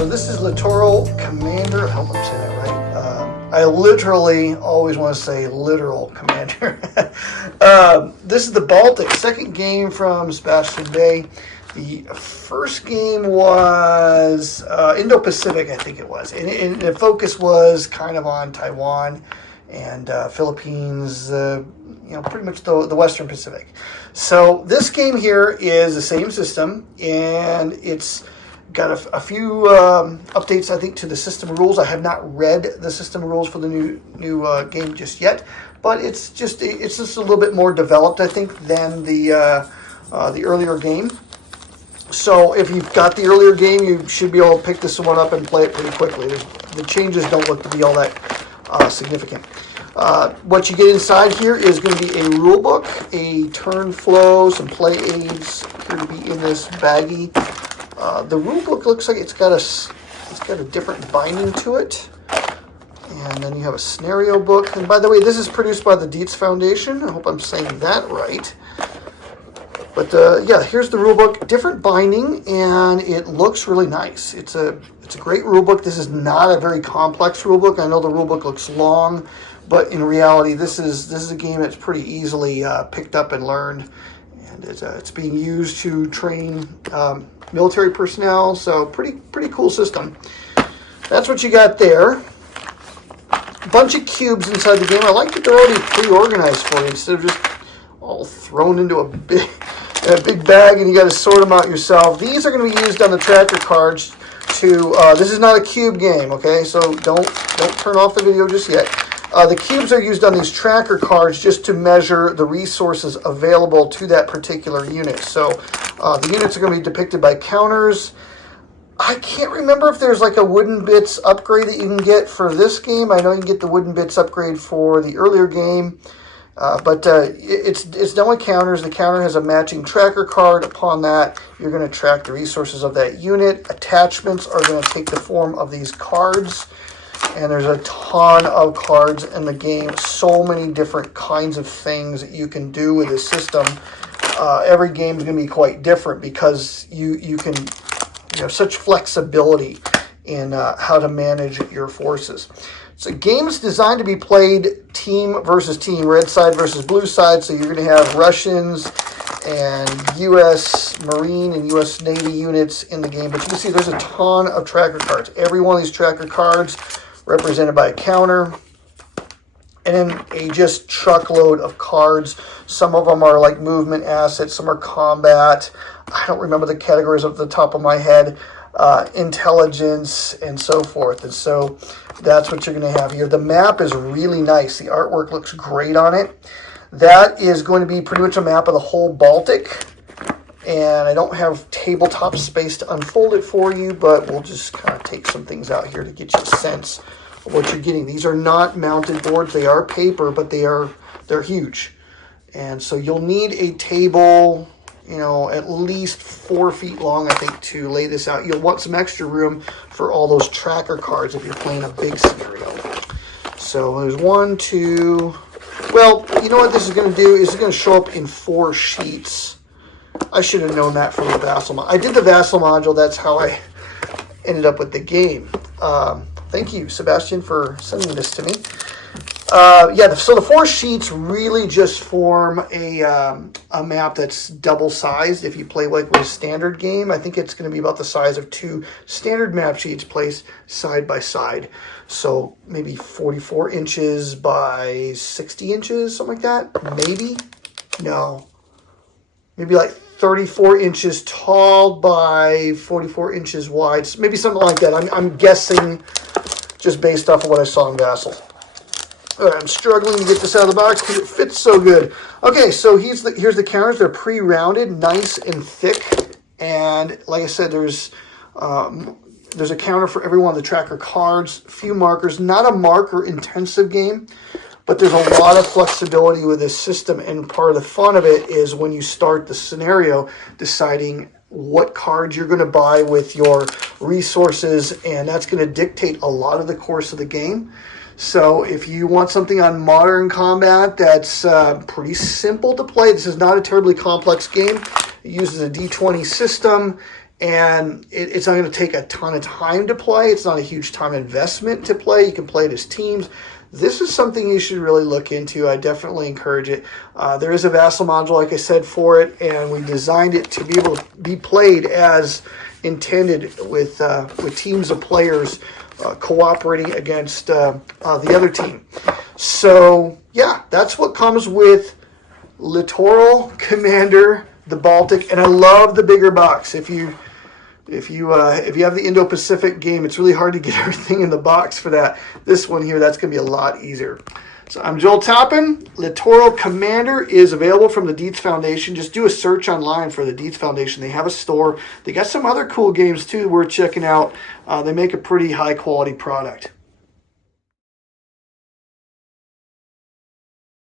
So this is Littoral Commander. I hope I'm saying that right. I literally always want to say Littoral Commander. This is the Baltic, second game from Sebastian Bay. The first game was Indo-Pacific, I think it was. And the focus was kind of on Taiwan and Philippines, pretty much the Western Pacific. So this game here is the same system, and it's got a few updates, I think, to the system rules. I have not read the system rules for the new game just yet, but it's just a little bit more developed, I think, than the earlier game. So if you've got the earlier game, you should be able to pick this one up and play it pretty quickly. The changes don't look to be all that significant. What you get inside here is going to be a rule book, a turn flow, some play aids here to be in this baggie. The rule book looks like it's got a different binding to it, and then you have a scenario book. And by the way, this is produced by the Dietz Foundation. I hope I'm saying that right. But yeah, here's the rule book. Different binding, and it looks really nice. It's a great rule book. This is not a very complex rule book. I know the rule book looks long, but in reality, this is a game that's pretty easily picked up and learned, and it's being used to train military personnel. So pretty cool system. That's what you got there. A bunch of cubes inside the game. I like that they're already pre-organized for you instead of just all thrown into a big bag and you got to sort them out yourself. These are going to be used on the tracker cards to. This is not a cube game, okay? So don't turn off the video just yet. The cubes are used on these tracker cards just to measure the resources available to that particular unit. So the units are going to be depicted by counters. I can't remember if there's like a wooden bits upgrade that you can get for this game. I know you can get the wooden bits upgrade for the earlier game. But it's done with counters. The counter has a matching tracker card. Upon that, you're going to track the resources of that unit. Attachments are going to take the form of these cards. And there's a ton of cards in the game. So many different kinds of things that you can do with this system. Every game is going to be quite different because you have such flexibility in how to manage your forces. So game's designed to be played team versus team, red side versus blue side. So you're going to have Russians and U.S. Marine and U.S. Navy units in the game. But you can see there's a ton of tracker cards. Every one of these tracker cards represented by a counter. And then a just truckload of cards. Some of them are like movement assets. Some are combat. I don't remember the categories off the top of my head. Intelligence and so forth. And so that's what you're going to have here. The map is really nice. The artwork looks great on it. That is going to be pretty much a map of the whole Baltic. And I don't have tabletop space to unfold it for you, but we'll just kind of take some things out here to get you a sense of what you're getting. These are not mounted boards. They are paper, but they're huge. And so you'll need a table, at least 4 feet long, I think, to lay this out. You'll want some extra room for all those tracker cards if you're playing a big scenario. So there's 1, 2. Well, you know what this is going to do? Is going to show up in 4 sheets. I should have known that from the Vassal module. I did the Vassal module. That's how I ended up with the game. Thank you, Sebastian, for sending this to me. So the 4 sheets really just form a map that's double-sized. If you play like with a standard game, I think it's going to be about the size of 2 standard map sheets placed side by side. So maybe 44 inches by 60 inches, something like that. Maybe? No. Maybe like 34 inches tall by 44 inches wide. Maybe something like that. I'm guessing just based off of what I saw in Vassal. I'm struggling to get this out of the box because it fits so good. Okay, so here's the counters. They're pre-rounded, nice and thick. And like I said, there's a counter for every one of the tracker cards, a few markers. Not a marker-intensive game, but there's a lot of flexibility with this system. And part of the fun of it is when you start the scenario, deciding what cards you're going to buy with your resources. And that's going to dictate a lot of the course of the game. So if you want something on modern combat that's pretty simple to play, this is not a terribly complex game. It uses a D20 system, and it's not going to take a ton of time to play. It's not a huge time investment to play. You can play it as teams. This is something you should really look into. I definitely encourage it. There is a Vassal module, like I said, for it, and we designed it to be able to be played as intended with teams of players cooperating against the other team. So, yeah, that's what comes with Littoral, Commander, the Baltic, and I love the bigger box. If you have the Indo-Pacific game, it's really hard to get everything in the box for that. This one here, that's going to be a lot easier. So I'm Joel Toppin. Littoral Commander is available from the Dietz Foundation. Just do a search online for the Dietz Foundation. They have a store. They got some other cool games too worth checking out. They make a pretty high quality product.